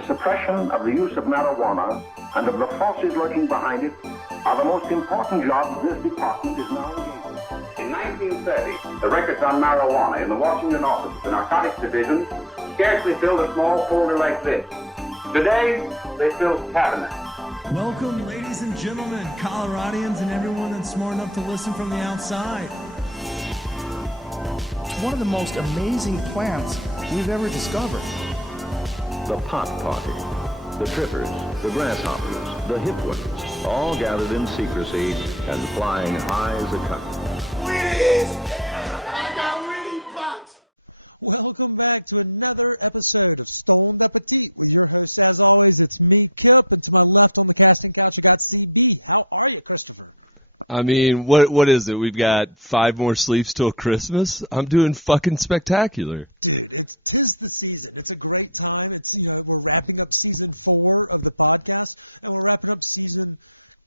the suppression of the use of marijuana and of the forces lurking behind it are the most important jobs this department is now engaged in. In 1930, the records on marijuana in the Washington office of the Narcotics Division scarcely filled a small folder like this. Today, they fill cabinets. Welcome, ladies and gentlemen, Coloradians, and everyone that's smart enough to listen from the outside. One of the most amazing plants we've ever discovered. The pot party, the trippers, the grasshoppers, the hip ones, all gathered in secrecy and flying high as a kite. Welcome back to another episode of Stoned Appetit with your host, as always, it's me, Kip, and to my left on the casting couch, I got CB. How are you, Christopher? I mean, what is it? We've got 5 more sleeps till Christmas? I'm doing fucking spectacular. Dude, tis the season. It's a great time. We're wrapping up season 4 of the podcast, and we're wrapping up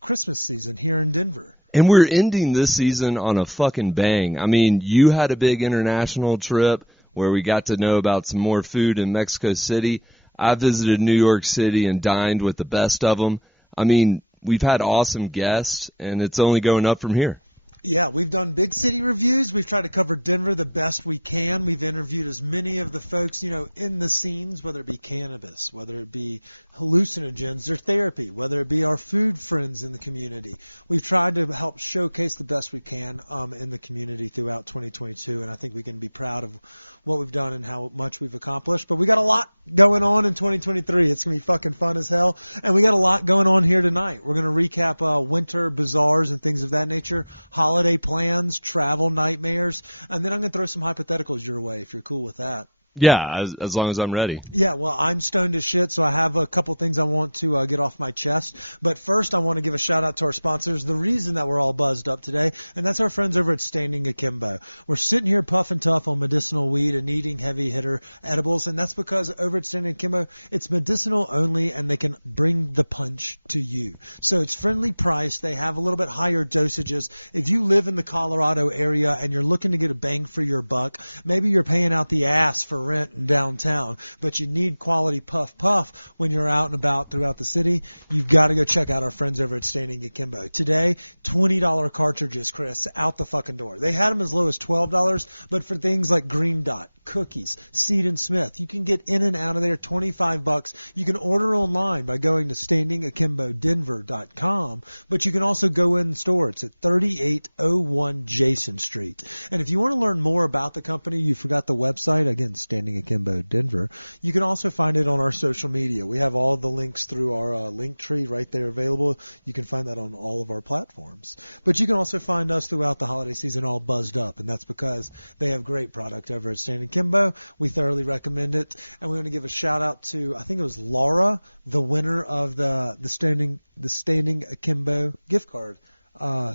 Christmas season here in Denver. And we're ending this season on a fucking bang. I mean, you had a big international trip where we got to know about some more food in Mexico City. I visited New York City and dined with the best of them. I mean, we've had awesome guests, and it's only going up from here. Yeah, we've done big city reviews. We've tried to cover Denver the best we can. We've interviewed as many of the folks, in the scenes, whether it be cannabis, whether it be hallucinogens or therapy, whether it be our food friends in the community. We've tried to help showcase the best we can in the community throughout 2022, and I think we can be proud of what we've done and how much we've accomplished. But we got a lot going on in 2023. It's going to be fucking fun as hell, and we got a lot going on here tonight. We're going to recap winter bazaars and things of that nature, holiday plans, travel nightmares, and then I'm going to throw some hypotheticals your way if you're cool with that. Yeah, as long as I'm ready. Yeah, well, I'm stoned as shit, so I have a couple things I want to get off my chest. But first, I want to give a shout-out to our sponsors, the reason that we're all buzzed up today, and that's our friends over at Standing Akimbo. We're sitting here puffing tough on medicinal weed and eating heavy-hitter edibles, and that's because over at Standing Akimbo, it's medicinal only, and they can bring the punch to you. So it's friendly priced. They have a little bit higher dosages. If you live in the Colorado area and you're looking to get a bang for your buck, maybe you're paying out the ass for rent in downtown, but you need quality puff when you're out and about throughout the city. You've got to go check out our friends over at Standing Akimbo. Today, $20 cartridges, Chris, out the fucking door. They had them as low as $12, but for things like Green Dot, cookies, Seed and Smith, you can get in and out of there $25. You can order online by going to standingakimbodenver.com, but you can also go in store. It's at 3801 Jason Street. And if you want to learn more about the company, you forgot the website, again, Standing Akimbo Denver, you can also find it on our social media. We have all the links through our link tree right there available. You can find that on all of our platforms. But you can also find us throughout the holiday season all buzzed up, and that's because they have great product over at Standing Akimbo. We thoroughly recommend it. And we're going to give a shout out to, I think it was Laura, the winner of the Standing Akimbo gift card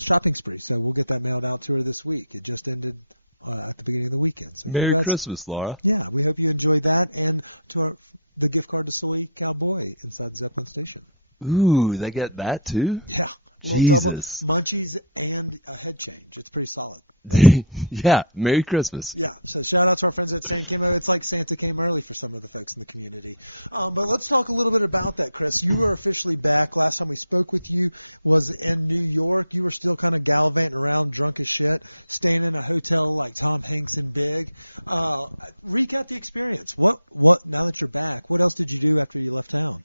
shopping spree. So we'll get that mailed out to her this week. It just ended at the beginning of the weekend. So Merry Christmas, Laura. Yeah, we hope you enjoyed that, and to the gift card to Soy Cowboy inside Zeppelin Station. Ooh, they get that too? Yeah. Jesus. Double munchies and a head change. It's pretty solid. Yeah, Merry Christmas. Yeah, so shout out to our friends at San Kimbo. It's like Santa came early for some of the folks in the community. But let's talk a little bit about that, Chris. You were officially back. Last time we spoke with you was in New York. You were still kind of gallivanting around drunk as shit, staying in a hotel like Tom Hanks and Big. Recap the experience. What? Now that you're back, what else did you do after you left town?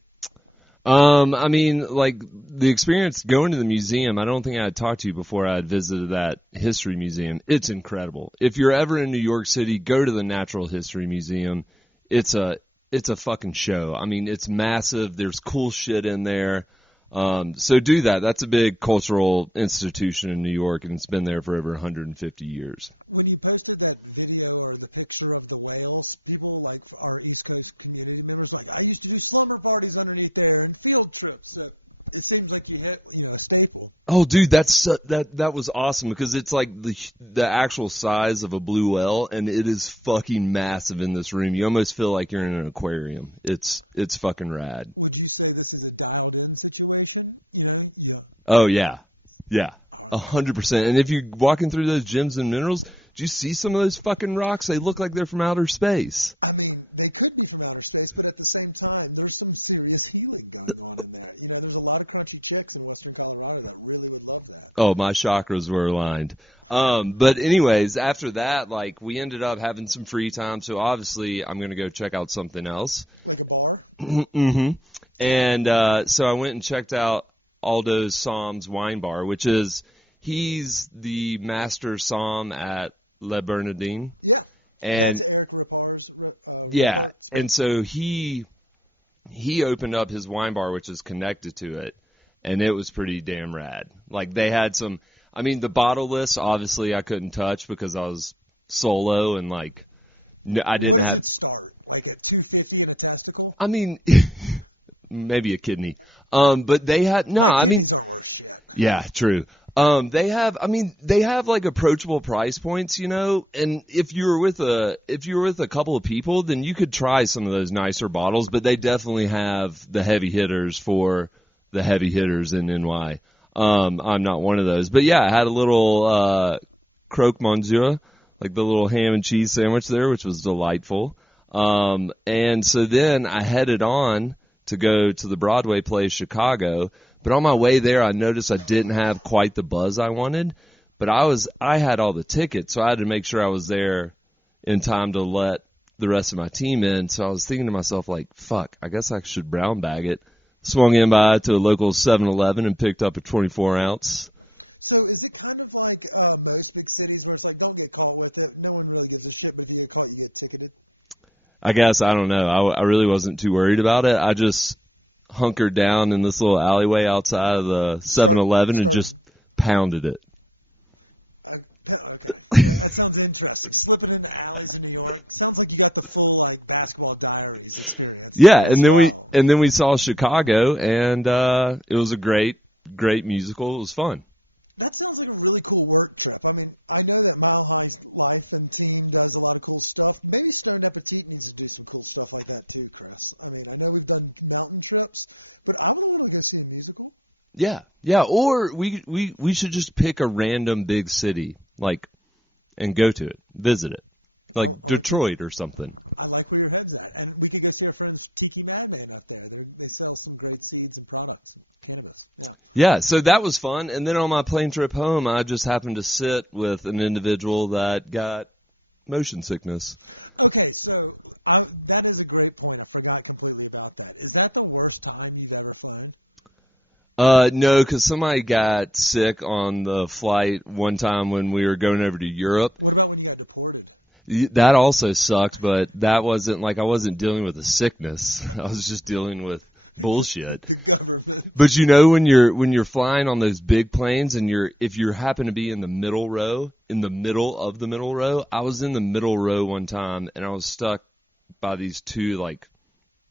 I mean, like, the experience going to the museum, I don't think I had talked to you before I had visited that history museum. It's incredible. If you're ever in New York City, go to the Natural History Museum. It's a fucking show. I mean, it's massive. There's cool shit in there. So do that. That's a big cultural institution in New York, and it's been there for over 150 years. When you posted that video or the picture of the whales, people like our East Coast community members like, I used to do slumber parties underneath there and field trips. So it seems like you hit, a staple. Oh, dude, that was awesome because it's like the actual size of a blue whale, and it is fucking massive in this room. You almost feel like you're in an aquarium. It's fucking rad. Would you say this is a dialed-in situation? Yeah. Oh, yeah. Yeah, 100%. And if you're walking through those gems and minerals, did you see some of those fucking rocks? They look like they're from outer space. I mean, they could be from outer space, but at the same time, there's some serious healing going on in there. You know, there's a lot of crunchy chicks in western Colorado that really would love that. Oh, my chakras were aligned. But anyways, after that, like, we ended up having some free time, so obviously I'm going to go check out something else. Like a bar? Mm-hmm. And so I went and checked out Aldo Somm's Wine Bar, which is, he's the master somm at Le Bernardin. Yeah. And that's Eric Ripart's yeah. Ripart's And so he opened up his wine bar, which is connected to it, and it was pretty damn rad. Like, they had some, I mean, the bottle list, obviously I couldn't touch because I was solo and, like, I didn't What does have, it start? Like at $250 and a testicle? I mean, maybe a kidney. But they had, no, My I mean, kidneys aren't worth shit. yeah, true. They have like approachable price points, you know, and if you were with a couple of people, then you could try some of those nicer bottles, but they definitely have the heavy hitters for the heavy hitters in NY. I'm not one of those, but yeah, I had a little, croque monsieur, like the little ham and cheese sandwich there, which was delightful. And so then I headed on to go to the Broadway play Chicago. But on my way there, I noticed I didn't have quite the buzz I wanted. But I had all the tickets, so I had to make sure I was there in time to let the rest of my team in. So I was thinking to myself, like, fuck, I guess I should brown bag it. Swung in by to a local 7-Eleven and picked up a 24-ounce. So is it kind of like most big cities where it's like, don't get caught with it. No one really gives a shit, but if you get caught, you get ticketed? I guess, I don't know. I really wasn't too worried about it. I just hunkered down in this little alleyway outside of the 7-Eleven and just pounded it. Okay. That sounds interesting. Slipping into alleys in New York. Sounds like you got the full, like, Basketball Diaries experience. Yeah, and then we saw Chicago, and it was a great musical. It was fun. That sounds like a really cool work trip. I mean, I know that Mile High Life and team does a lot of cool stuff. Maybe Stoned Appetit needs to do some cool stuff like that too, Chris. I mean, I know we've done mountain trips, but I would want to go see a musical. Yeah. Or we should just pick a random big city, like, and go to it, visit it. Like Detroit or something. I like where your head's at. And we could go see our friends Tiki Madman up there. They sell some great seeds and products, cannabis. Yeah. Yeah, so that was fun. And then on my plane trip home, I just happened to sit with an individual that got motion sickness. Okay, so that is a great point. I forgot completely about that. Is that the worst time you've ever flown? No, because somebody got sick on the flight one time when we were going over to Europe. What about when you got deported? That also sucked, but that wasn't like I wasn't dealing with a sickness. I was just dealing with bullshit. The government. But you know, when you're flying on those big planes and if you happen to be in the middle row, in the middle of the middle row, I was in the middle row one time and I was stuck by these two like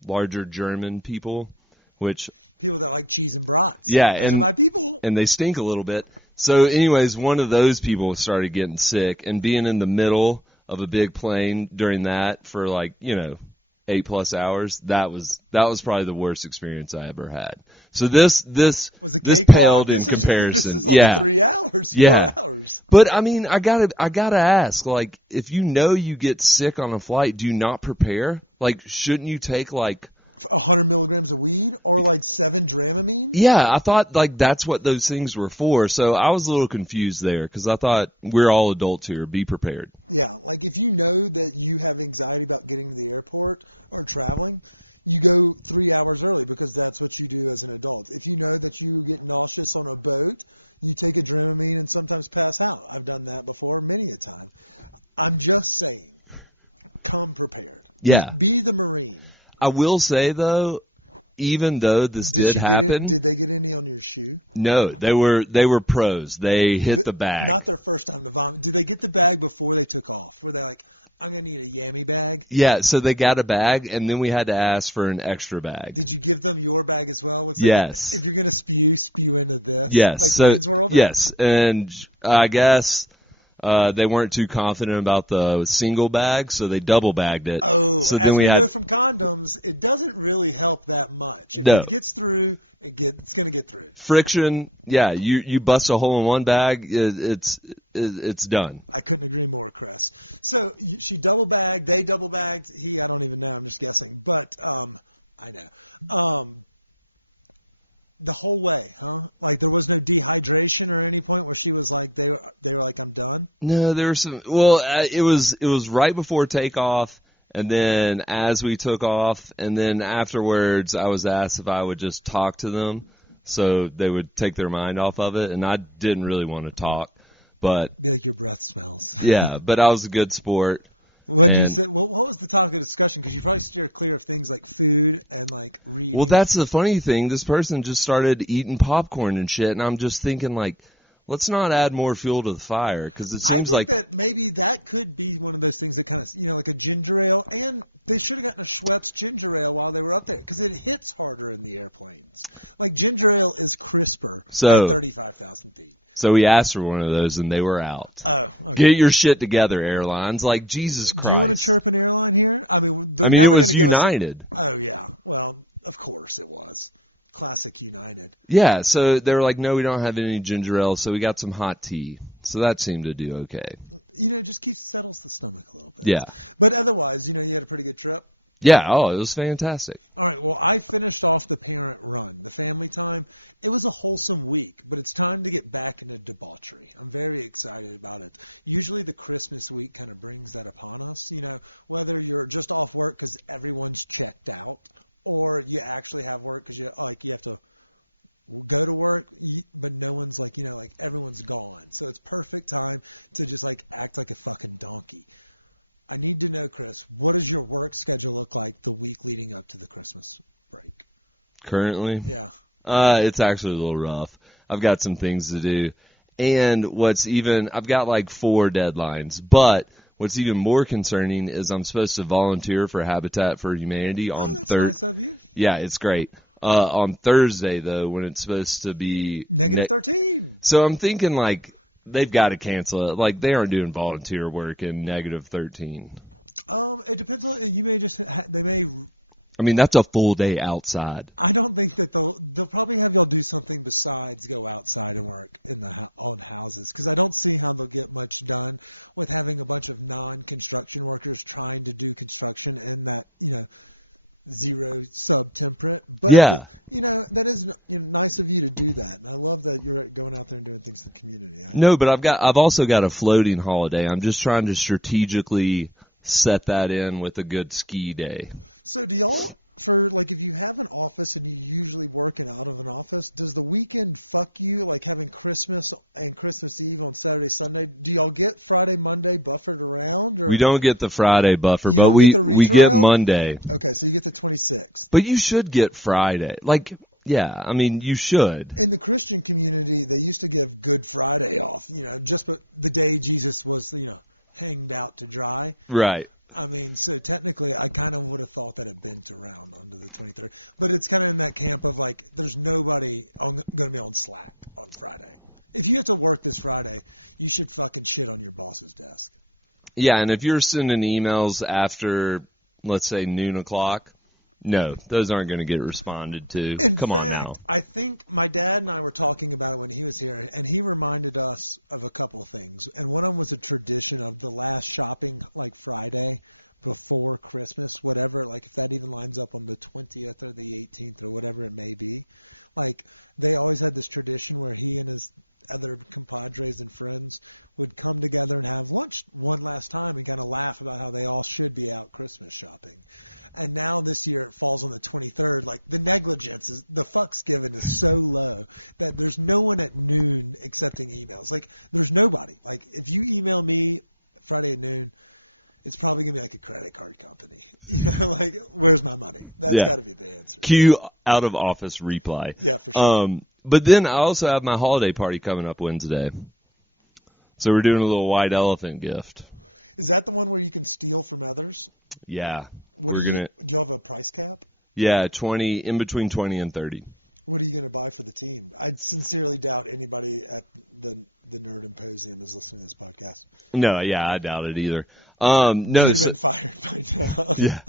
larger German people, which people that like cheese and brats. Yeah, those are my people. And they stink a little bit. So anyways, one of those people started getting sick, and being in the middle of a big plane during that for 8+ hours, that was probably the worst experience I ever had. So this was a this paled in comparison. This is only 3 hours, 4 hours. But I mean, I gotta ask, like, if you know you get sick on a flight, do you not prepare? Like, shouldn't you take 100 milligrams of weed or 7 Dramamine? Yeah, I thought that's what those things were for. So I was a little confused there because I thought we're all adults here. Be prepared. Yeah, if you know that you have anxiety about getting to the airport or traveling, you go 3 hours early because that's what you do as an adult. If you know that you get nauseous on a boat, you take a Dramamine and sometimes pass out. I've done that before many a time. I'm just saying, come prepared. Yeah. Be the Marine. I will say, though, even though this did happen... Did they get any on your shoe? No, they were pros. They hit the bag. Not their first time to vomit. Did they get the bag before they took off? Were they like, I'm going to need a yammy bag? Yeah, so they got a bag, and then we had to ask for an extra bag. Did you give them your bag as well? Yes. If you're going to spew into this? Yes. Like Wayne's World? Yes, and I guess... they weren't too confident about the single bag, so they double bagged it. Oh, so as we know from condoms, it doesn't really help that much. If it gets through, it's going to get through. Friction, yeah. You bust a hole in one bag, it's it's done. I couldn't agree more, Chris. So she double bagged, they double bagged. I don't even know. I'm just guessing. But I know. The whole way, huh? Like there was no dehydration or any point where she was like, they were like, I'm done. No, there was some. Well, it was right before takeoff, and then as we took off, and then afterwards, I was asked if I would just talk to them, so they would take their mind off of it, and I didn't really want to talk, but Be like your breath smells. yeah, but I was a good sport. When you And- said, well, what was the topic of discussion? Because you probably steer clear of things like food and like reading. Well, that's the funny thing. This person just started eating popcorn and shit, and I'm just thinking, like, let's not add more fuel to the fire, because it I seems think like that maybe that could be one of those things that kind of, like a ginger ale, and they should have gotten a Schweppes ginger ale while they were up there, because it hits harder in the airplanes. Like ginger ale is crisper So- at 35,000 feet. So we asked for one of those, and they were out. Oh, okay. Get your shit together, airlines. Like, Jesus Christ. Do you want to chirp an airline here? I mean, they're I mean, it never was gonna give us United. Oh, yeah. Well, of course it was. Classic United. Yeah, so they were like, no, we don't have any ginger ale, so we got some hot tea. So that seemed to do okay. It just settles the stomach a little bit. Yeah. But otherwise, you had a pretty good trip. Yeah, it was fantastic. All right, well, I finished off the parent run, the family time. It was a wholesome week, but it's time to get back into debauchery. I'm very excited about it. Usually the Christmas week kind of brings that upon us, whether you're just off work because everyone's checked out, or you actually have work because you have to go to work, but no one's like everyone's gone. So it's perfect time to just act like a fucking donkey. I need to know, Chris, what does your work schedule look like the week leading up to the Christmas break? Currently? Yeah. It's actually a little rough. I've got some things to do. And I've got 4 deadlines. But what's even more concerning is I'm supposed to volunteer for Habitat for Humanity on that's nice of you. Yeah, it's great. On Thursday, though, when it's supposed to be Negative 13. So I'm thinking, they've got to cancel it. They aren't doing volunteer work in negative 13. It depends on, you may just, they may, I mean, that's a full day outside. I don't think that they'll probably have y'all do something besides go outside and work in the on houses, because I don't see how they'll get much done with having a bunch of non-construction workers trying to do construction in that, zero sub-temperate. But, Yeah. that is nice of you to do that. And I love that you're going out there and doing things in the community. No, but I've also got a floating holiday. I'm just trying to strategically set that in with a good ski day. So do y'all, if you have an office and you usually working out of an office, does the weekend fuck you, having Christmas and Christmas Eve on Saturday, Sunday? Do y'all get Friday, Monday buffered around? Or? We don't get the Friday buffer, You but don't we get the we retro? get Monday. Okay, so you get the 26th. But you should get Friday. Yeah, I mean, you should. In the Christian community, they used to give Good Friday off, just the day Jesus was, hanged out to dry. Right. I mean, so technically, I kind of would have thought that it bent around onto the 23rd. But it's kind of in that camp of there's nobody going to be on Slack on Friday. If you have to work this Friday, you should fucking shit on your boss's desk. Yeah, and if you're sending emails after, let's say, noon o'clock, no, those aren't going to get responded to. Come on now. I think my dad and I were talking about it when he was here, and he reminded us of a couple of things. And one of them was a tradition of the last shopping, Friday before Christmas, whatever, if that even lines up on the 20th or the 18th or whatever it may be. They always had this tradition where he and his other compadres and friends would come together and have lunch one last time and kind of laugh about how they all should be out Christmas shopping. And now this year it falls on the 23rd. The negligence the fucks given is so low that there's no one at noon accepting emails. There's nobody. If you email me Friday at noon, it's probably going to be a credit card company. Where's my money? That's got to be the answer. Cue out of office reply. Yeah, for sure. But then I also have my holiday party coming up Wednesday. So we're doing a little white elephant gift. Is that the one where you can steal from others? Yeah. Do you have a price cap? Yeah, in between 20 and 30. What are you going to buy for the team? I sincerely doubt anybody at the Nerd Imposium is listening to this podcast. No, yeah, I doubt it either. No, you'd have been fired by now. Yeah.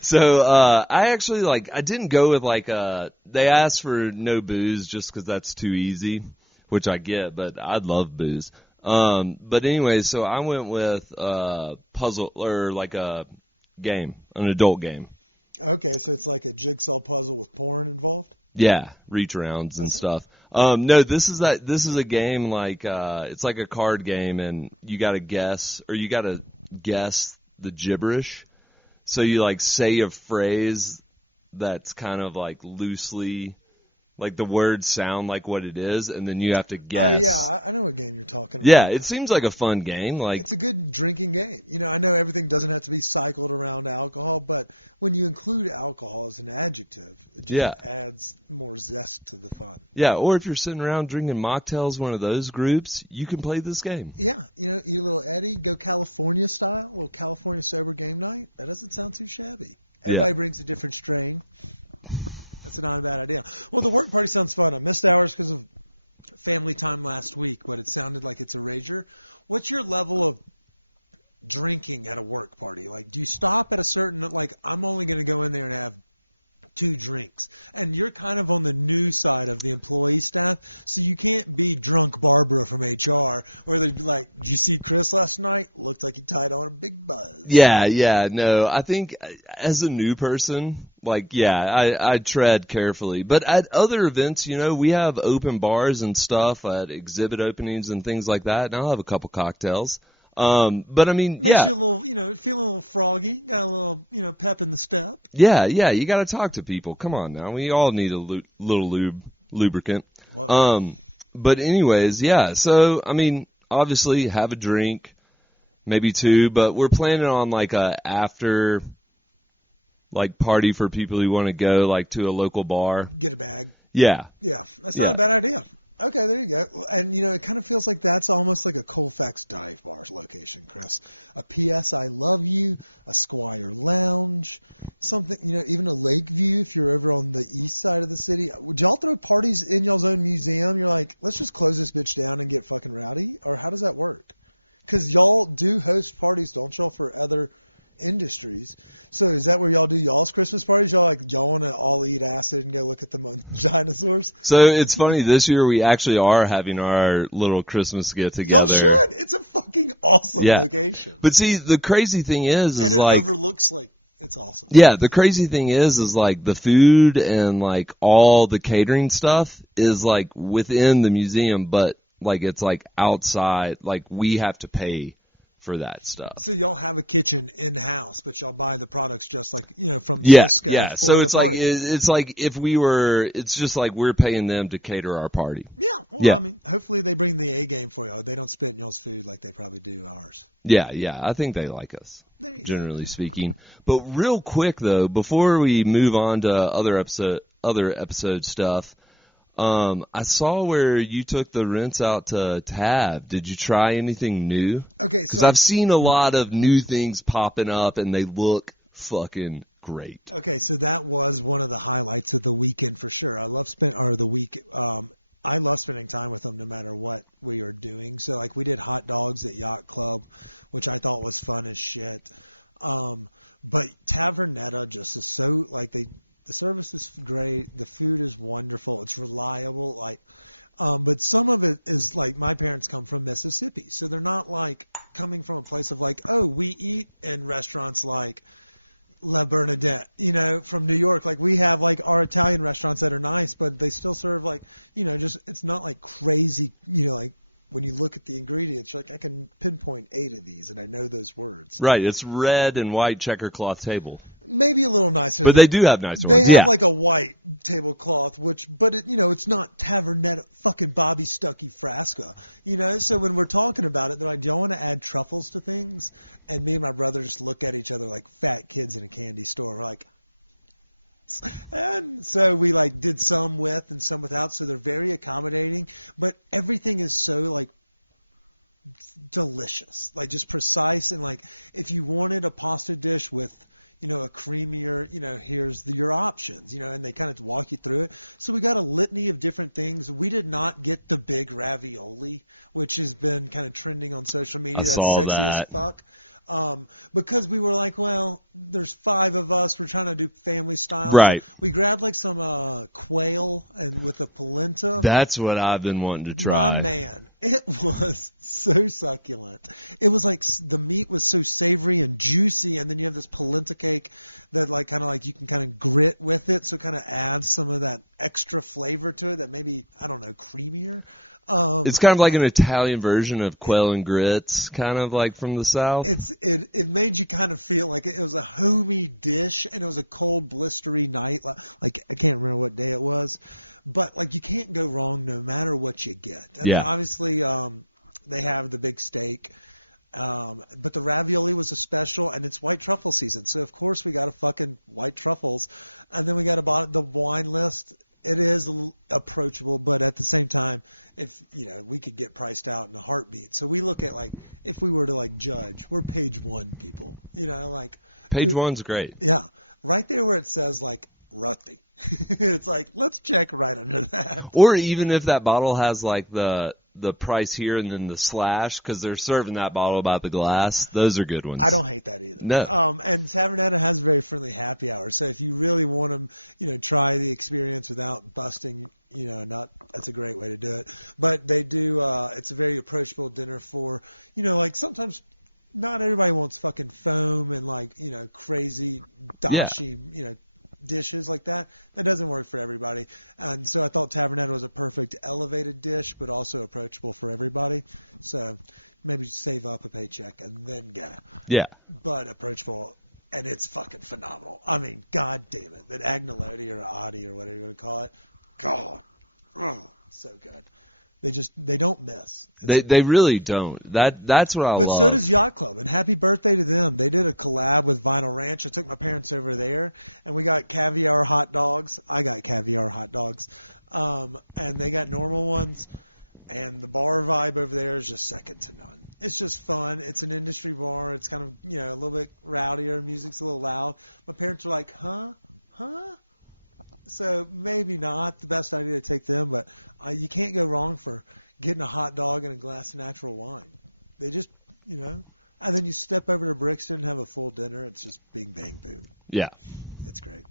So I actually I didn't go with they asked for no booze just because that's too easy, which I get, but I'd love booze. But anyway, so I went with puzzle or like a game, an adult game. Okay, so it's like a jigsaw puzzle with porn involved? Yeah, reach arounds and stuff. No, this is a game like it's like a card game, and you got to guess the gibberish. So you like say a phrase that's kind of like loosely, like the words sound like what it is, and then you have to guess. Oh yeah, I know what game you're talking about. Yeah, it seems like a fun game. Like it's a good drinking game. You know, I know everything doesn't have to be cycled around alcohol, but when you include alcohol as an adjective, it just adds more zest to the fun. Yeah, or if you're sitting around drinking mocktails, one of those groups, you can play this game. Yeah, you know, eat a little Eddie, go California style, a little California sober game night. That doesn't sound too shabby. Everybody brings a different strain. That's not a bad idea. Well, the work party sounds fun. I missed hours because of family time last week, but it sounded like it's a rager. What's your level of drinking at a work party? Like, do you stop at a certain, like, I'm only going to go in there and have 2 drinks. And you're kind of on the new side of the employee staff, so you can't be drunk Barbara from HR, where they're like, did you see Chris last night? Looked like he tied on a big buzz. Yeah, no. I think as a new person, like, I tread carefully. But at other events, you know, we have open bars and stuff at exhibit openings and things like that, and I'll have a couple cocktails. But I mean, Makes you a little, you know, feeling a little froggy, got a little, you know, pep in the step. Yeah, you got to talk to people. Come on now, we all need a little lubricant. Whoa. But anyways, yeah. So I mean, obviously, have a drink, maybe 2, but we're planning on like a after, like party for people who want to go like to a local bar. Get a bag. Yeah. Yeah, that's not a bad idea. Okay, there you go. And, you know, it kind of feels like that's almost like a Colfax dive bar location, Chris. A P.S. I Love You, a Squire Lounge, something, you know, even a Lakeview if you're over on the east side of the city. Would y'all throw parties in y'all's own museum? You're like, let's just close this bitch down and get fucking rowdy? Or how does that work? Because y'all do host parties, don't y'all, for other industries. So is that where y'all do y'all's Christmas parties? Y'all want to all eat acid and go look at the dinosaurs? So it's funny, this year we actually are having our little Christmas get together. Y'all should. It's a fucking awesome location. But see, the crazy thing is and it like overlooks like it's awesome. Yeah, the crazy thing is like the food and like all the catering stuff is like within the museum, but like it's like outside, like we have to pay for that stuff. So y'all have a kitchen in-house, but y'all buy the products just like, you know, from Cisco. Yeah, so it's like if we were, it's just like we're paying them to cater our party. Yeah, well, I mean, hopefully they bring the A game for y'all. They don't spit in y'all's food like they probably do ours. Yeah, I think they like us, generally speaking. But real quick though, before we move on to other episode stuff, I saw where you took the rinse out to Tab. Did you try anything new? Okay, because I've seen a lot of new things popping up, and they look fucking great. Okay, so that was one of the highlights of the weekend for sure. I love I love spending time with them no matter what we are doing. So like we did hot dogs at Yacht Club, which I thought was fun as shit. But Tavernetta just is so like the service is great. The food is wonderful. It's reliable. Like, but some of it is like my parents come from Mississippi, so they're not like coming from a place of like, oh, we eat in restaurants like La Bernadette, you know, from New York. Like we have like our Italian restaurants that are nice, but they still serve like, you know, just it's not like crazy, you know, like. When you look at the ingredients, you're like, I can pinpoint 8 of these, and I know those words. Right, it's red and white checker cloth table. Maybe a little nicer. But they do have nicer ones. They have yeah. like a white tablecloth, but it, you know, it's not Tavernetta fucking Bobby Stuckey Frasca. You know, so when we're talking about it, they're like, do you want to add truffles to things? And me and my brother just look at each other like fat kids in a candy store. We're like, and so we like did some with and some without, so they're very accommodating, but everything is so like delicious, like just precise. And like if you wanted a pasta dish with, you know, a creamier, you know, here's your options, you know, and they kind of walk you through it. So we got a litany of different things. We did not get the big ravioli, which has been kind of trending on social media. I That's saw sexy that. as fuck. Because we were like, well, there's 5 of us. We're trying to do family style. Right. So we grabbed like some quail and with a polenta. That's what I've been wanting to try. My man, it was so succulent. It was like the meat was so savory and juicy, and then you have this polenta cake that like kind of like you can kind of grit with it, so it kind of adds some of that extra flavor to it that maybe, I don't know, creamier. It's kind of like an Italian version of quail and grits, kind of like from the South. It made you kind of feel like it was a homey dish, and it was a cold, blistery night. Like I can't remember what day it was, but like you can't go wrong no matter what you get. And then obviously they have the big steak, but the ravioli was a special, and it's white truffle season, so of course we got a fucking white truffles, and then we got about the wine list. It is approachable, but at the same time, if we could get priced out in a heartbeat. So we look at like if we were to like judge, we're page 1 people. Like page 1's great. Yeah, right there where it says like Ruthie. It's like let's check right under that. Or even if that bottle has like the price here and then the slash, because they're serving that bottle by the glass. Those are good ones. I don't hate that either. No. And Tavernetta has very friendly happy hour. So if you really want to, try the experience without busting, that's a great way to do it. But they do, it's a very approachable dinner for, like sometimes not everybody wants fucking foam and like, crazy dashi, dishes like that. That doesn't work for everybody. And so I thought Tavernetta was a perfect elevated dish, but also approachable for everybody. So maybe save up a paycheck and then go. Yeah. But approachable, and it's fucking phenomenal. I mean, god damn it. That agnolotti or Audi or whatever you want to call it. God. Oh, so good. They don't miss. They really don't. That's what I love. But so does Yacht Club, and happy birthday to them. They did a collab with Vinyl Ranch. I took my parents over there, and we got caviar hot dogs. I got caviar hot dogs, and they got normal ones. And the bar vibe over there is just second to none. It's just fun. It's an industry bar. It's kind of a little bit rowdier. Music's a little loud. My parents are like, huh? So maybe not the best idea to take them, but you can't go wrong for getting a hot dog and a glass of natural wine. They just, and then you step over to Brixton and have a full dinner. It's just bing, bang, boom. Yeah. It's great.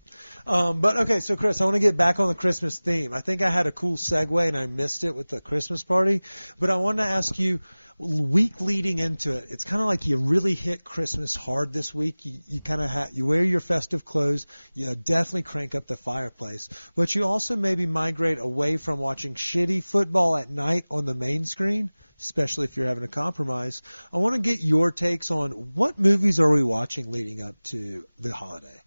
But okay, so Chris, I want to get back on the Christmas theme. I think I had a cool segue and I missed it with the Christmas party, but I wanted to ask you, week leading into it, it's kind of like you really hit Christmas hard this week. You kind of you wear your festive clothes, you definitely crank up the fireplace, but you also maybe migrate away from watching shitty football at night on the main screen, especially if you're having a compromise. I want to get your takes on what movies are we watching leading up to the holiday?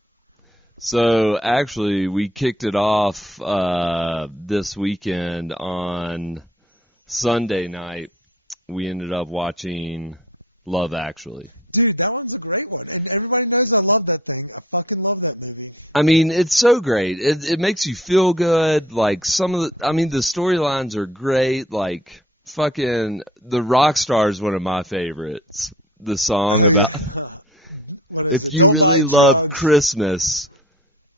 So actually, we kicked it off this weekend on Sunday night. We ended up watching Love Actually. Dude, that one's a great one. And everybody knows I love that thing. I fucking love that movie. I mean, it's so great. It makes you feel good. Like the storylines are great. Like fucking The Rockstar is one of my favorites. The song about yeah. What is if it? you Don't really buy love drugs. Christmas,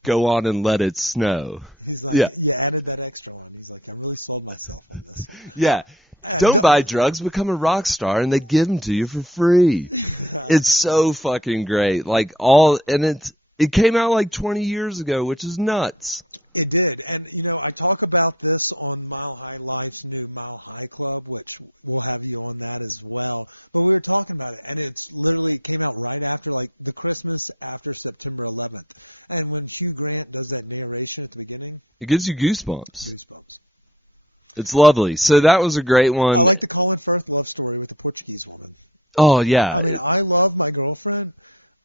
go on and let it snow. He's like, you added that extra one. He's like, I really sold myself on this one. Yeah. Don't buy drugs, become a rock star, and they give them to you for free. It's so fucking great. It came out like 20 years ago, which is nuts. It did. And, I talk about this on Mile High Life's new Mile High Club, which we'll have you on that as well. But we were talking about it, and it's literally came out right after, like, the Christmas after September 11th. And when Hugh Grant does that narration at the beginning, it gives you goosebumps. Goosebumps. It's lovely. So that was a great one. I like the Colin Firth love story with the Portuguese woman. Oh, yeah. I mean, I love my girlfriend,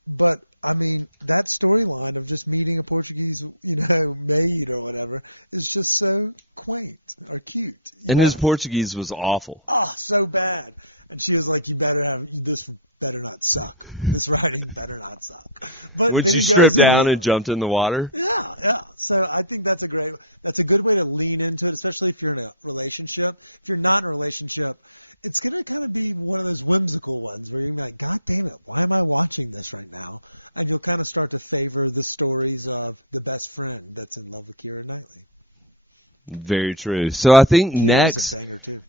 but I mean, that storyline of just meeting a Portuguese, maid or whatever is just so quaint or cute. And his Portuguese was awful. Oh, so bad. And she was like, this better not suck. This writing better not suck. But when then she he stripped goes down and jumped in the water? Yeah. So I think that's a good way to lean into it, especially if you're in a relationship. If you're not in a relationship, it's going to kind of be one of those whimsical ones where you're going to be like, God damn it, why am I watching this right now? And you'll kind of start to favor the stories of the best friend that's in love with Keira Knightley. Very true. So I think Hero's next a banger too.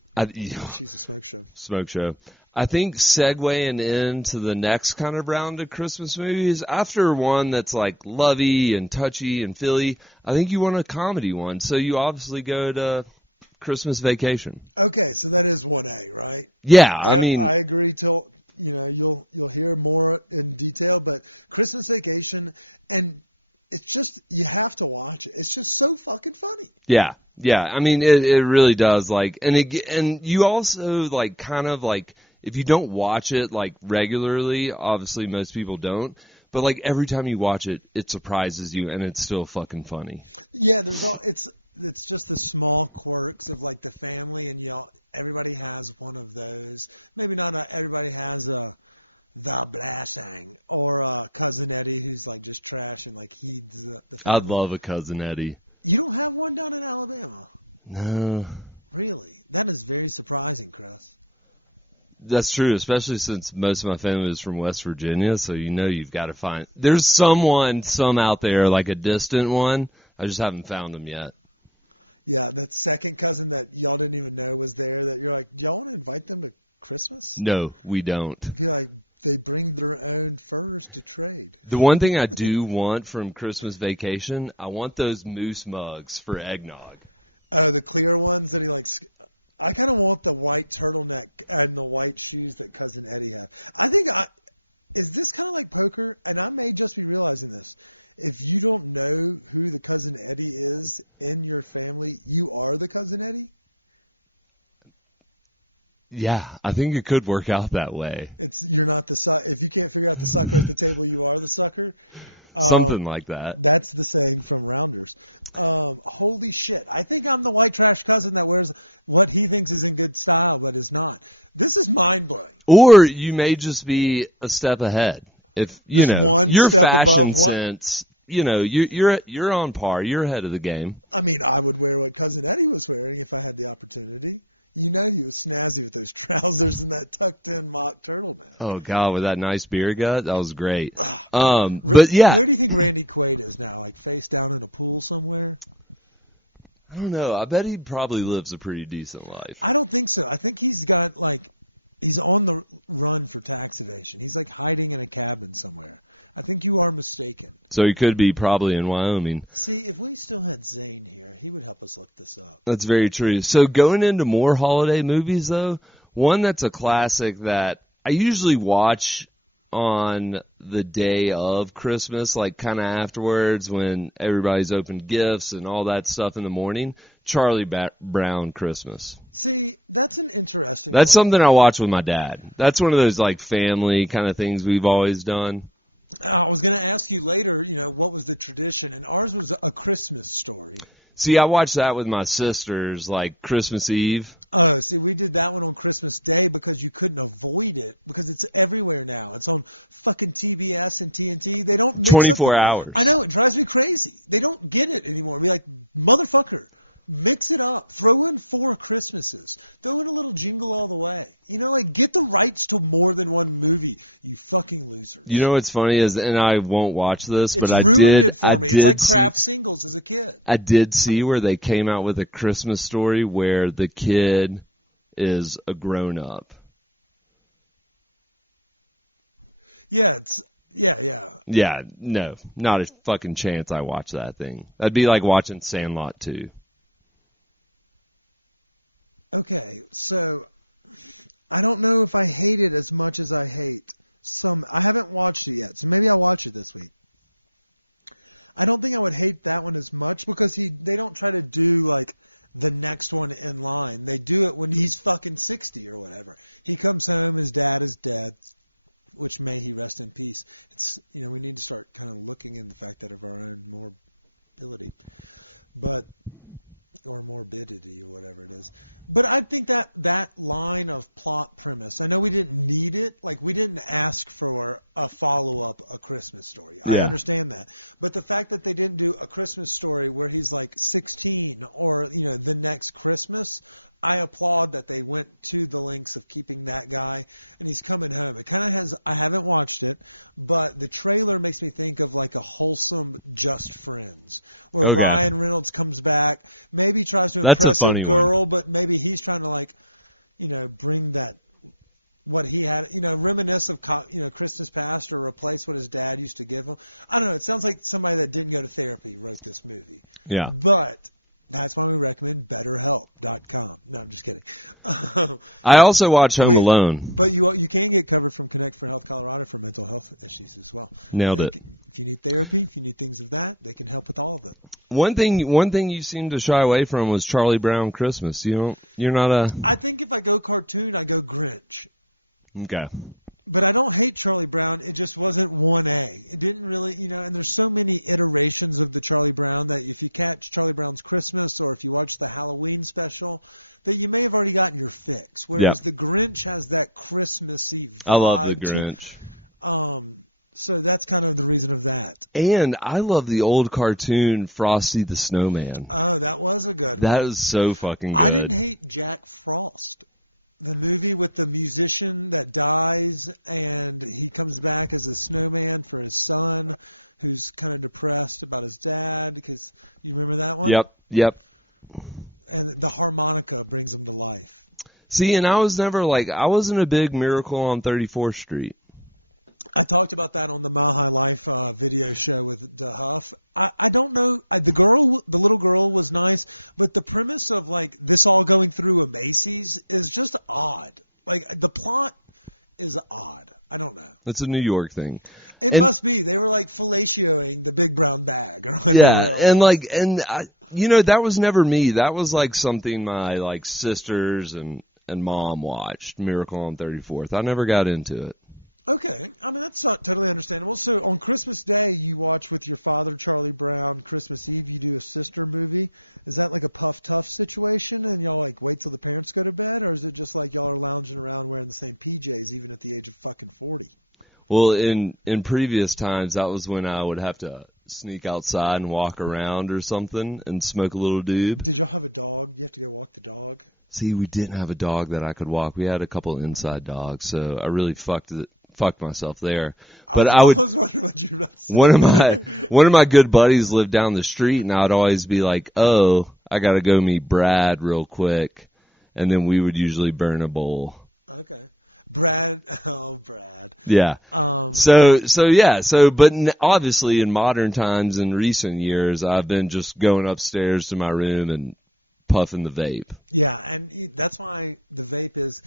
She's a smoke show. Smoke show. I think segueing into the next kind of round of Christmas movies, after one that's like lovey and touchy and Philly, I think you want a comedy one. So you obviously go to Christmas Vacation. Okay, so that is 1A, right? Yeah, I mean, I agree. Till you'll hear more in detail, but Christmas Vacation, and it's just you have to watch it. It's just so fucking funny. yeah. I mean, it really does. Like, and you also like kind of like. If you don't watch it like regularly, obviously most people don't, but like every time you watch it, it surprises you and it's still fucking funny. Yeah, it's just the small quirks of like the family, and everybody has one of those. Maybe not everybody has the blessing or Cousin Eddie who's like just trash and like he's the family. I'd love a Cousin Eddie. You don't have one down in Alabama? No. Really? That is very surprising, Chris. That's true, especially since most of my family is from West Virginia, so you've got to find. There's some out there, like a distant one. I just haven't found them yet. Yeah, that second cousin that y'all didn't even know was there, that you're like, do y'all want to invite them to Christmas? No, we don't. I feel like they bring their own furs to trade. The one thing I do want from Christmas Vacation, I want those moose mugs for eggnog. Oh, the clear ones that he likes. I kind of want the white turtleneck and the white shoes that Cousin Eddie have. Is this kind of like poker? And I may just be realizing this. If you don't know who the Cousin Eddie is in your family, you are the Cousin Eddie? Yeah, I think it could work out that way. You're not if you can't figure out the sucker at the table, you are the sucker. Something like that. That's the saying from Rounders. Holy shit. I think I'm the white trash cousin that wears what he thinks is in good style, but is not. This is mind-blowing. Or you may just be a step ahead. If just one your step fashion above sense, you're on par. You're ahead of the game. I mean, I would wear what Cousin Eddie was wearing if I had the opportunity. You know he was snazzy with those trousers and that tucked-in mock turtleneck. Oh, God, with that nice beer gut? That was great. But, yeah. Where do you think Randy Quaid is now? Like face down in a pool somewhere? I don't know. I bet he probably lives a pretty decent life. I don't think so. I think he's got, he's on the run for tax evasion. He's, hiding in a cabin somewhere. I think you are mistaken. So he could be probably in Wyoming. See, if we still had Zane here, he would help us look this up. That's very true. So going into more holiday movies, though, one that's a classic that I usually watch on the day of Christmas, like kind of afterwards when everybody's opened gifts and all that stuff in the morning, Charlie Brown Christmas. See, that's an interesting That's one. something I watch with my dad. That's one of those family kind of things we've always done. I was going to ask you later, what was the tradition, and ours was a Christmas story. See, I watched that with my sisters, Christmas Eve. Oh, see, we did that one on Christmas Day because you couldn't avoid it because it's everywhere now. It's on fucking TBS and TNT. They don't mix 24 hours. I know, it drives me crazy. They don't get it anymore. Be like, motherfucker, mix it up. Throw in 4 Christmases. Throw in a little Jingle All the Way. Get the rights to more than one movie, you fucking losers. You know what's funny is, and I won't watch this, but I ruined did. It for me. It's like Kraft singles as a kid. I did see where they came out with a Christmas story where the kid is a grown up. Yeah, Yeah, no, not a fucking chance I watch that thing. That'd be like watching Sandlot 2. Okay, so I don't know if I hate it as much as I hate some. I haven't watched it yet, so maybe I'll watch it this week. I don't think I would hate that one as much because they don't try to do the next one in line. They do it when he's fucking 60 or whatever. He comes home, his dad is dead, which may he rest in peace. It's we need to start kind of looking in the fact that of our own morbidity, or morbidity or whatever it is. But I think that line of plot premise, I know we didn't need it. We didn't ask for a follow-up, A Christmas Story. Yeah. I understand that. But the fact that they didn't do A Christmas Story where he's 16 or, the next Christmas, I applaud that they went to the lengths of keeping that guy, and he's coming home. It kind of has, I haven't watched it, but the trailer makes me think of like a wholesome Just Friends, where Okay. Ryan Reynolds comes back, maybe tries to That's a impress a funny girl, but maybe he's trying to like, bring that, what he had, reminisce of, Christmas past or replace what his dad used to give him. I don't know. It sounds like somebody that didn't go to therapy wrote this movie. Yeah. But that's why we recommend BetterHelp.com. No, I'm just kidding. I also watch Home Alone. But you can get covered from Connect for Health Colorado for mental health issues as well. Nailed it. If you need therapy, if you need things of that, they can help with all of it. One thing you seemed to shy away from was Charlie Brown Christmas. You're not a... I think if I go cartoon, I go Grinch. Okay. But I don't hate Charlie Brown. It just wasn't 1A. It didn't really, and there's so many iterations of the Charlie Brown that if you catch Charlie Brown's Christmas or if you watch the Halloween special, that you may have already gotten your fix. Whereas the Grinch has that Christmassy vibe. I love the Grinch. So that's kind of the reason of that. And I love the old cartoon Frosty the Snowman. Oh, that was a good one. That is so fucking good. I didn't hate Jack Frost. The movie with the musician that dies and he comes back as a snowman for his son who's kind of depressed about his dad because you remember that one? Yep. And the harmonica brings him to life. See, and I wasn't a big Miracle on 34th Street. I talked about that on the Mile High Life video show with DeHuff. I don't know. The little girl was nice, but the premise of like this all going through a Macy's is just odd. Like the plot is odd. I don't know. It's a New York thing. It must be. They were like fellatioing the big brown bag or whatever. Yeah, that was never me. That was like something my like sisters and mom watched, Miracle on 34th. I never got into it. Okay. I mean, that's not totally understandable. So on Christmas Day, you watch with your father, Charlie Brown. Christmas Eve, you do a sister movie. Is that like a Puff Tough situation and y'all like wait till the parents go to bed? Or is it just like y'all are lounging around wearing the same PJs even at the age of fucking 40? Well, in previous times, that was when I would have to sneak outside and walk around or something and smoke a little doob. Did y'all have a dog? You have to go walk the dog? See, we didn't have a dog that I could walk. We had a couple inside dogs, so I really fucked myself there. But I was wondering what you were about to say. One of my good buddies lived down the street, and I'd always be like, "Oh, I got to go meet Brad real quick," and then we would usually burn a bowl. Okay. Brad. Yeah. But obviously in modern times, in recent years, I've been just going upstairs to my room and puffing the vape. Yeah, and that's why the vape is